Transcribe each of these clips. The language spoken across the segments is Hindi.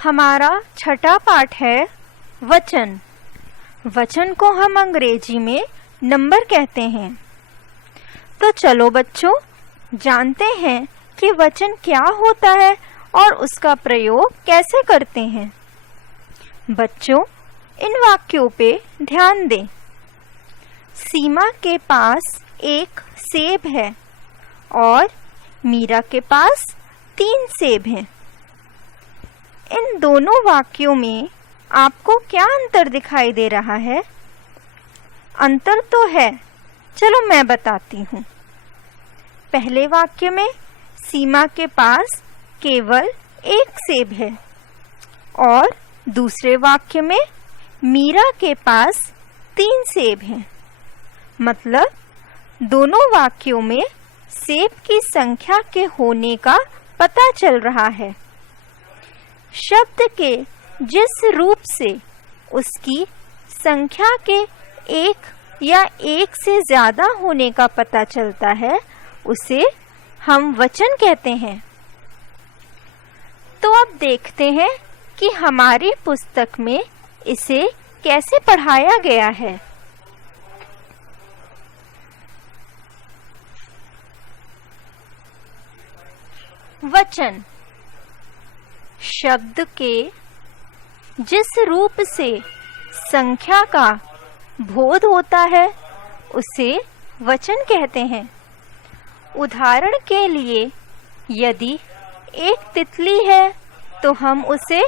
हमारा छठा पाठ है वचन। वचन को हम अंग्रेजी में नंबर कहते हैं। तो चलो बच्चों, जानते हैं कि वचन क्या होता है और उसका प्रयोग कैसे करते हैं। बच्चों, इन वाक्यों पे ध्यान दें। सीमा के पास एक सेब है और मीरा के पास 3 सेब हैं। इन दोनों वाक्यों में आपको क्या अंतर दिखाई दे रहा है? अंतर तो है, चलो मैं बताती हूँ। पहले वाक्य में सीमा के पास केवल 1 सेब है और दूसरे वाक्य में मीरा के पास 3 सेब हैं। मतलब दोनों वाक्यों में सेब की संख्या के होने का पता चल रहा है। शब्द के जिस रूप से उसकी संख्या के एक या एक से ज्यादा होने का पता चलता है, उसे हम वचन कहते हैं। तो अब देखते हैं कि हमारी पुस्तक में इसे कैसे पढ़ाया गया है। वचन शब्द के जिस रूप से संख्या का बोध होता है, उसे वचन कहते हैं। उदाहरण के लिए, यदि एक तितली है तो हम उसे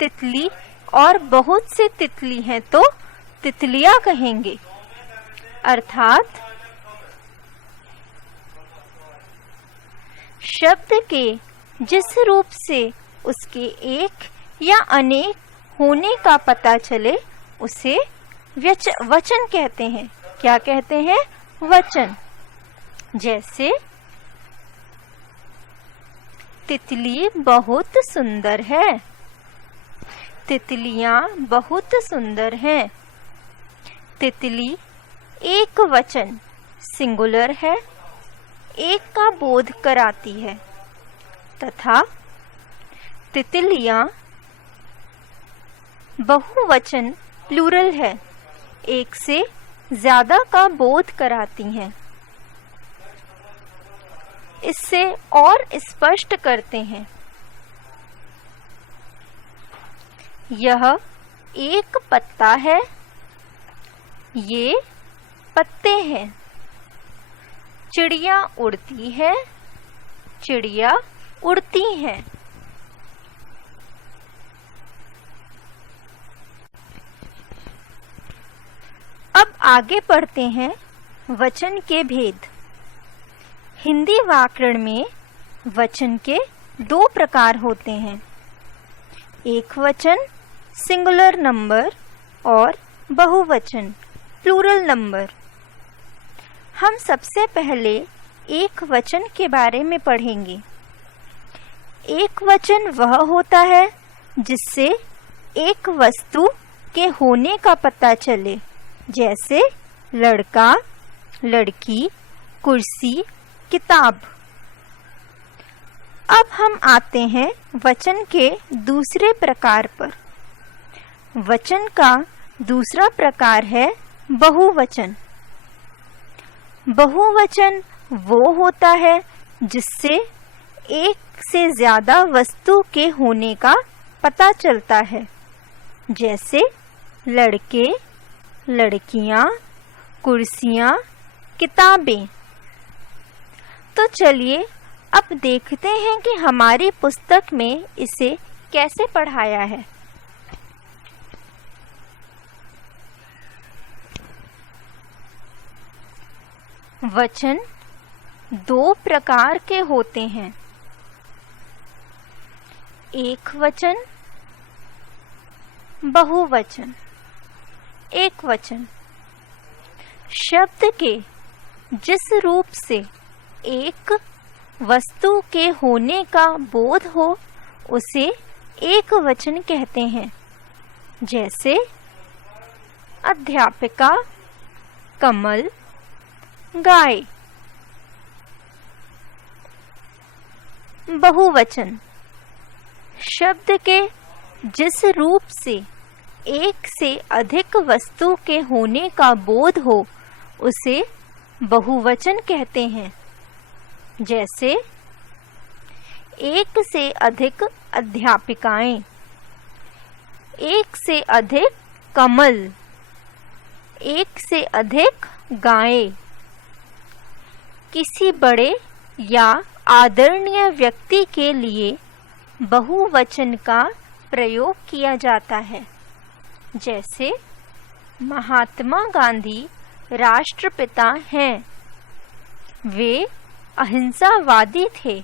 तितली, और बहुत सी तितली हैं तो तितलियां कहेंगे। अर्थात शब्द के जिस रूप से उसके एक या अनेक होने का पता चले, उसे वचन कहते हैं। क्या कहते हैं? वचन। जैसे तितली बहुत सुंदर है। तितलियां बहुत सुंदर हैं। तितली एक वचन सिंगुलर है, एक का बोध कराती है, तथा तितलियां बहुवचन प्लूरल है, एक से ज्यादा का बोध कराती हैं। इससे और स्पष्ट करते हैं। यह एक पत्ता है, ये पत्ते हैं। चिड़िया उड़ती है, चिड़िया उड़ती हैं। अब आगे पढ़ते हैं वचन के भेद। हिंदी व्याकरण में वचन के 2 प्रकार होते हैं, एक वचन सिंगुलर नंबर और बहुवचन प्लूरल नंबर। हम सबसे पहले एक वचन के बारे में पढ़ेंगे। एक वचन वह होता है जिससे एक वस्तु के होने का पता चले, जैसे लड़का, लड़की, कुर्सी, किताब। अब हम आते हैं वचन के दूसरे प्रकार पर। वचन का दूसरा प्रकार है बहुवचन। बहुवचन वो होता है जिससे एक से ज्यादा वस्तु के होने का पता चलता है, जैसे लड़के, लड़कियां, कुर्सियां, किताबें। तो चलिए अब देखते हैं कि हमारी पुस्तक में इसे कैसे पढ़ाया है। वचन 2 प्रकार के होते हैं, एक वचन, बहुवचन। एक वचन शब्द के जिस रूप से एक वस्तु के होने का बोध हो, उसे एक वचन कहते हैं। जैसे अध्यापिका, कमल, गाय। बहुवचन शब्द के जिस रूप से एक से अधिक वस्तु के होने का बोध हो उसे बहुवचन कहते हैं। जैसे एक से अधिक अध्यापिकाएं, एक से अधिक कमल, एक से अधिक गायें। किसी बड़े या आदरणीय व्यक्ति के लिए बहुवचन का प्रयोग किया जाता है। जैसे महात्मा गांधी राष्ट्रपिता हैं, वे अहिंसावादी थे।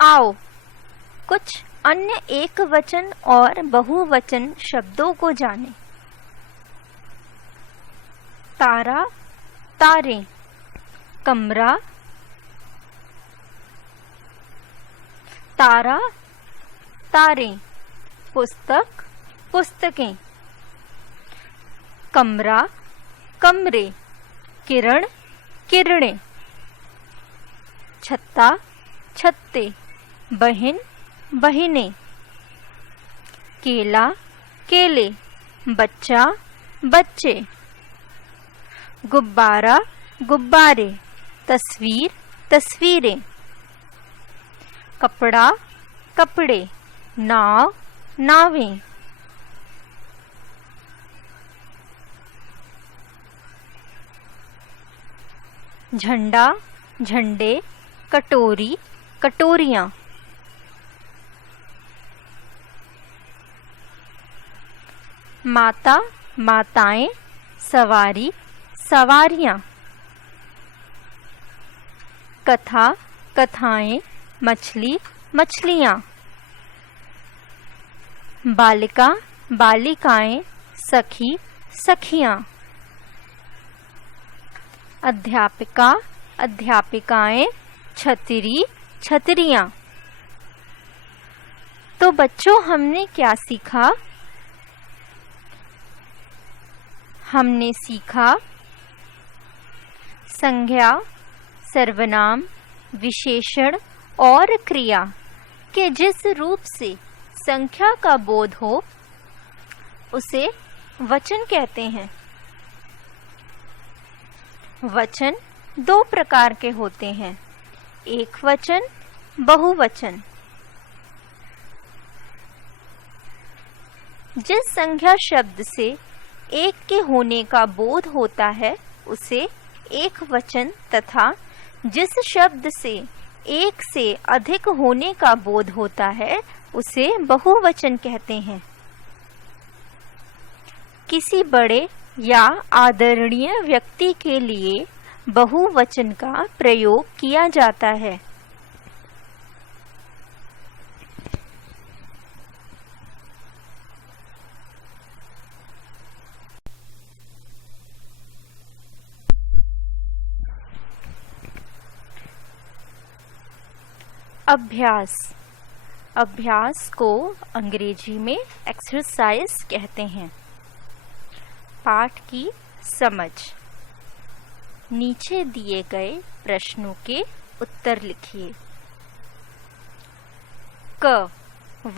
आओ कुछ अन्य एक वचन और बहुवचन शब्दों को जानें। तारा, तारे, कमरा, तारा, तारे, पुस्तक, पुस्तकें, कमरा, कमरे, किरण, किरणें, छत्ता, छत्ते, बहन, बहिनें, केला, केले, बच्चा, बच्चे, गुब्बारा, गुब्बारे, तस्वीर, तस्वीरें, कपड़ा, कपड़े, नाव, नावें। झंडा, झंडे, कटोरी, कटोरियां। माता, माताएं, सवारी, सवारियां। कथा, कथाएं, मछली, मछलियां। बालिका, बालिकाएं, सखी, सखियां। अध्यापिका, अध्यापिकाएं, छतरी, छतरियां। तो बच्चों हमने क्या सीखा? हमने सीखा संज्ञा, सर्वनाम, विशेषण और क्रिया के जिस रूप से संख्या का बोध हो उसे वचन कहते हैं। वचन दो प्रकार के होते हैं, एक वचन, बहुवचन। जिस संख्या शब्द से एक के होने का बोध होता है उसे एक वचन तथा जिस शब्द से एक से अधिक होने का बोध होता है उसे बहुवचन कहते हैं। किसी बड़े या आदरणीय व्यक्ति के लिए बहुवचन का प्रयोग किया जाता है। अभ्यास। अभ्यास को अंग्रेजी में एक्सरसाइज कहते हैं। पाठ की समझ। नीचे दिए गए प्रश्नों के उत्तर लिखिए। क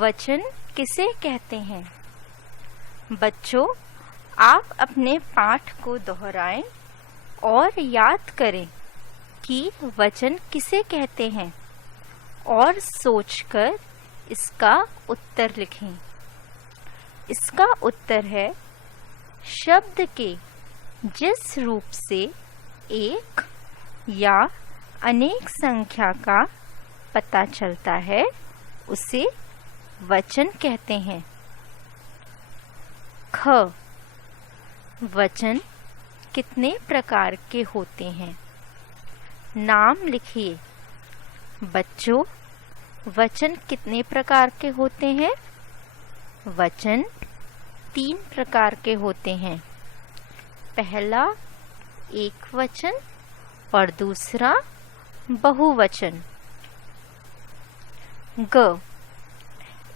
वचन किसे कहते हैं? बच्चों, आप अपने पाठ को दोहराएं और याद करें कि वचन किसे कहते हैं और सोचकर इसका उत्तर लिखें। इसका उत्तर है शब्द के जिस रूप से एक या अनेक संख्या का पता चलता है उसे वचन कहते हैं। ख वचन कितने प्रकार के होते हैं? नाम लिखिए। बच्चों, वचन कितने प्रकार के होते हैं? वचन 3 प्रकार के होते हैं। पहला एक वचन और दूसरा बहुवचन। ग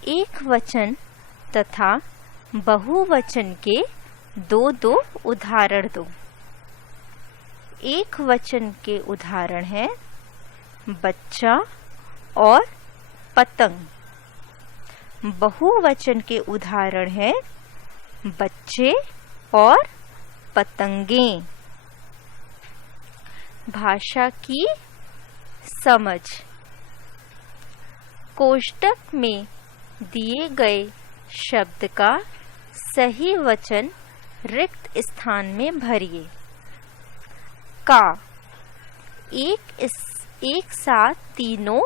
एक वचन तथा बहुवचन के दो दो उदाहरण दो। एक वचन के उदाहरण हैं बच्चा और पतंग। बहुवचन के उदाहरण हैं बच्चे और पतंगें। भाषा की समझ। कोष्टक में दिए गए शब्द का सही वचन रिक्त स्थान में भरिए। का, एक साथ तीनों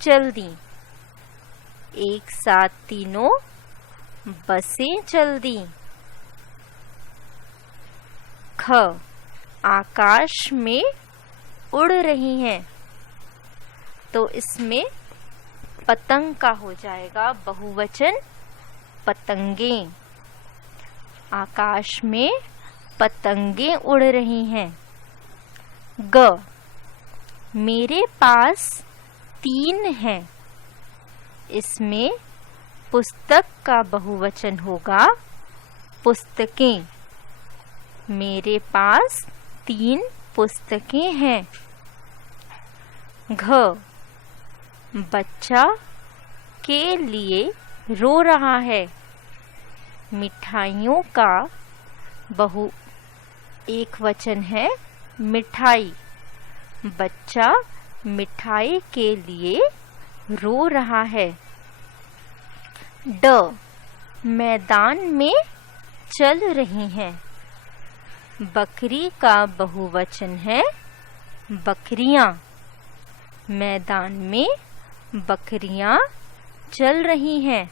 चल दी। एक साथ तीनों बसें चल दी। ख, आकाश में उड़ रही हैं, तो इसमें पतंग का हो जाएगा बहुवचन पतंगें। आकाश में पतंगें उड़ रही हैं। ग, मेरे पास 3 हैं, इसमें पुस्तक का बहुवचन होगा पुस्तकें। मेरे पास 3 पुस्तकें हैं। घ, बच्चा के लिए रो रहा है, मिठाइयों का एक वचन है मिठाई। बच्चा मिठाई के लिए रो रहा है। ड, मैदान में चल रही हैं, बकरी का बहुवचन है बकरियां। मैदान में बकरियां चल रही हैं।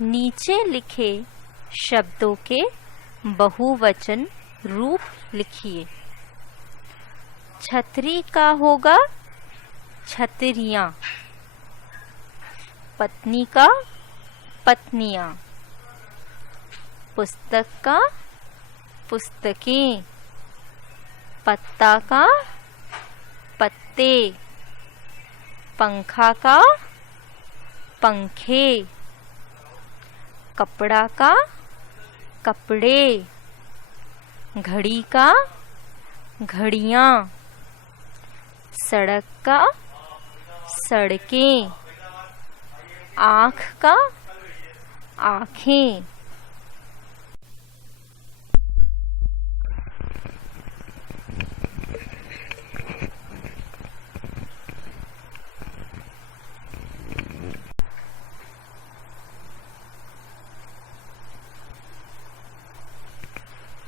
नीचे लिखे शब्दों के बहुवचन रूप लिखिए। छतरी का होगा छतरियां। पत्नी का पत्नियां। पुस्तक का पुस्तकें। पत्ता का पत्ते। पंखा का पंखे। कपड़ा का कपड़े। घड़ी का घड़ियां। सड़क का सड़कें। आँख का आँखें।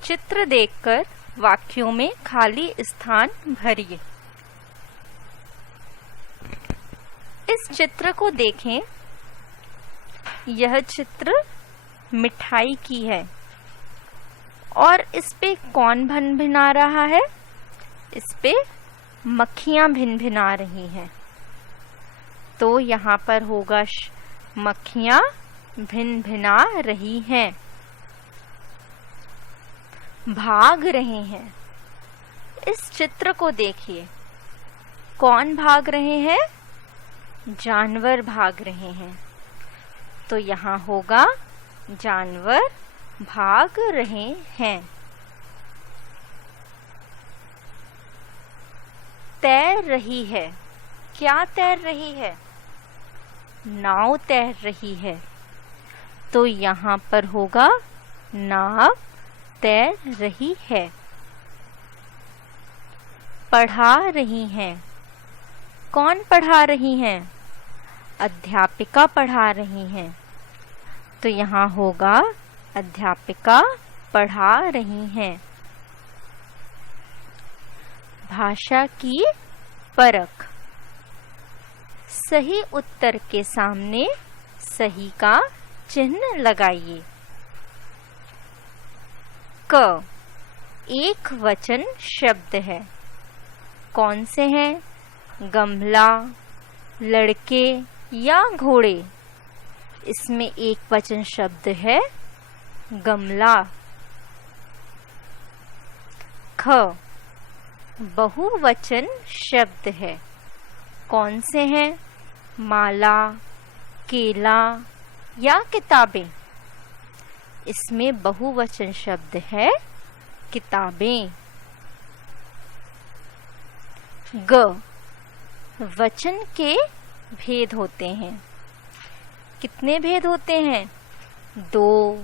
चित्र देखकर वाक्यों में खाली स्थान भरिए। इस चित्र को देखें। यह चित्र मिठाई की है और इस पे कौन भिनभिना रहा है? इस पे मक्खियां भिनभिना रही हैं। तो यहाँ पर होगा मक्खियां भिनभिना रही हैं। भाग रहे हैं। इस चित्र को देखिए। कौन भाग रहे हैं? जानवर भाग रहे हैं। तो यहाँ होगा जानवर भाग रहे हैं। तैर रही है। क्या तैर रही है? नाव तैर रही है। तो यहाँ पर होगा नाव तैर रही है। पढ़ा रही हैं। कौन पढ़ा रही हैं? अध्यापिका पढ़ा रही हैं। तो यहाँ होगा अध्यापिका पढ़ा रही हैं। भाषा की परख। सही उत्तर के सामने सही का चिन्ह लगाइए। क, एक वचन शब्द है। कौन से हैं? गमला, लड़के या घोड़े। इसमें एक वचन शब्द है गमला। ख, बहुवचन शब्द है। कौन से हैं? माला, केला या किताबें? इसमें बहुवचन शब्द है किताबें। ग, वचन के भेद होते हैं। कितने भेद होते हैं? 2,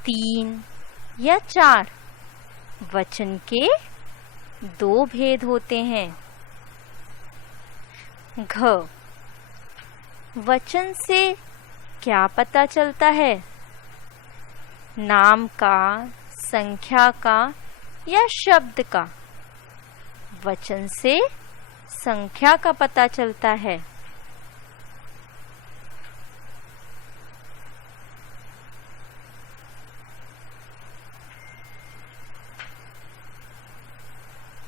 3 या 4। वचन के 2 भेद होते हैं। घ, वचन से क्या पता चलता है? नाम का, संख्या का या शब्द का? वचन से संख्या का पता चलता है।